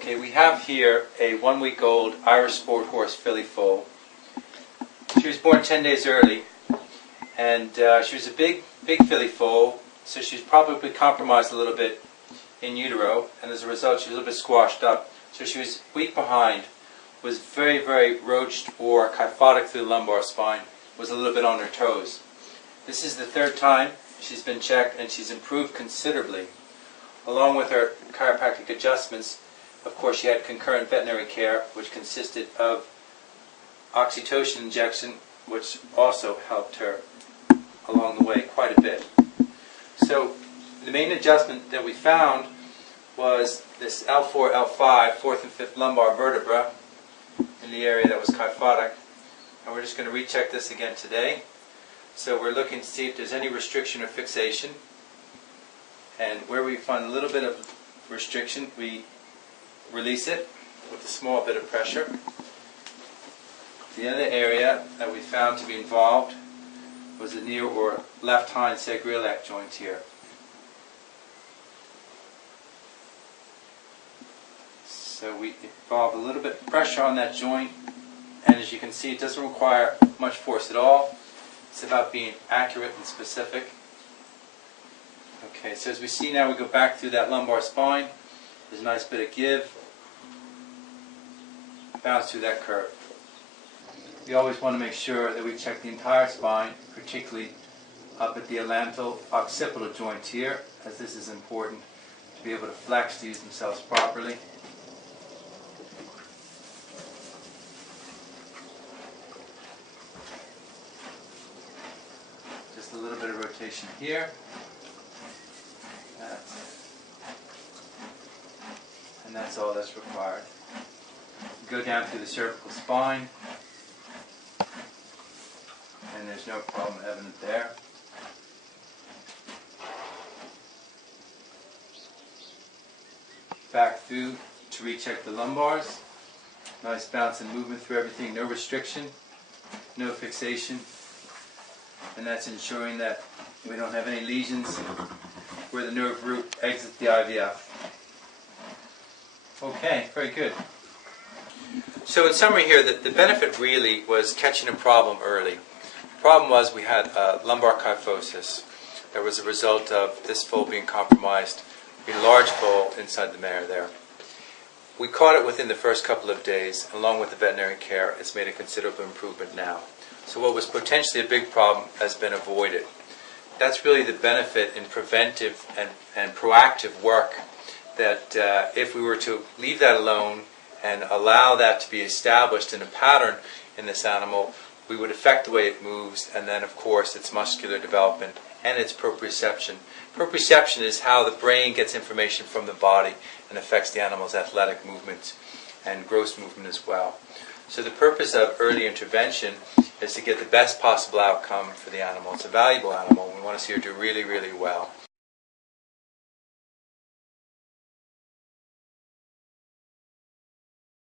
Okay, we have here a 1-week-old Irish sport horse, Fillie Foal. She was born 10 days early, and she was a big filly foal, so she was probably compromised a little bit in utero, and as a result she was a little bit squashed up. So she was weak behind, was very roached or kyphotic through the lumbar spine, was a little bit on her toes. This is the third time she's been checked, and she's improved considerably. Along with her chiropractic adjustments, of course, she had concurrent veterinary care, which consisted of oxytocin injection, which also helped her along the way quite a bit. So the main adjustment that we found was this L4, L5, fourth and fifth lumbar vertebra in the area that was kyphotic. And we're just going to recheck this again today. So we're looking to see if there's any restriction or fixation. And where we find a little bit of restriction, we release it with a small bit of pressure. The other area that we found to be involved was the near or left hind sacroiliac joint here. So we involve a little bit of pressure on that joint, and as you can see, it doesn't require much force at all. It's about being accurate and specific. Okay, so as we see now, we go back through that lumbar spine. There's a nice bit of give. Bounce through that curve. We always want to make sure that we check the entire spine, particularly up at the atlantal occipital joint here, as this is important to be able to flex, to use themselves properly. Just a little bit of rotation here. And that's all that's required. Go down through the cervical spine, and there's no problem evident there. Back through to recheck the lumbars. Nice bounce and movement through everything, no restriction, no fixation, and that's ensuring that we don't have any lesions where the nerve root exits the IVF. Okay, very good. So in summary here, the benefit really was catching a problem early. The problem was we had lumbar kyphosis. That was a result of this foal being compromised, a large foal inside the mare there. We caught it within the first couple of days. Along with the veterinary care, it's made a considerable improvement now. So what was potentially a big problem has been avoided. That's really the benefit in preventive and proactive work, that if we were to leave that alone and allow that to be established in a pattern in this animal, we would affect the way it moves, and then of course its muscular development and its proprioception. Proprioception is how the brain gets information from the body and affects the animal's athletic movement and gross movement as well. So the purpose of early intervention is to get the best possible outcome for the animal. It's a valuable animal. We want to see her do really well.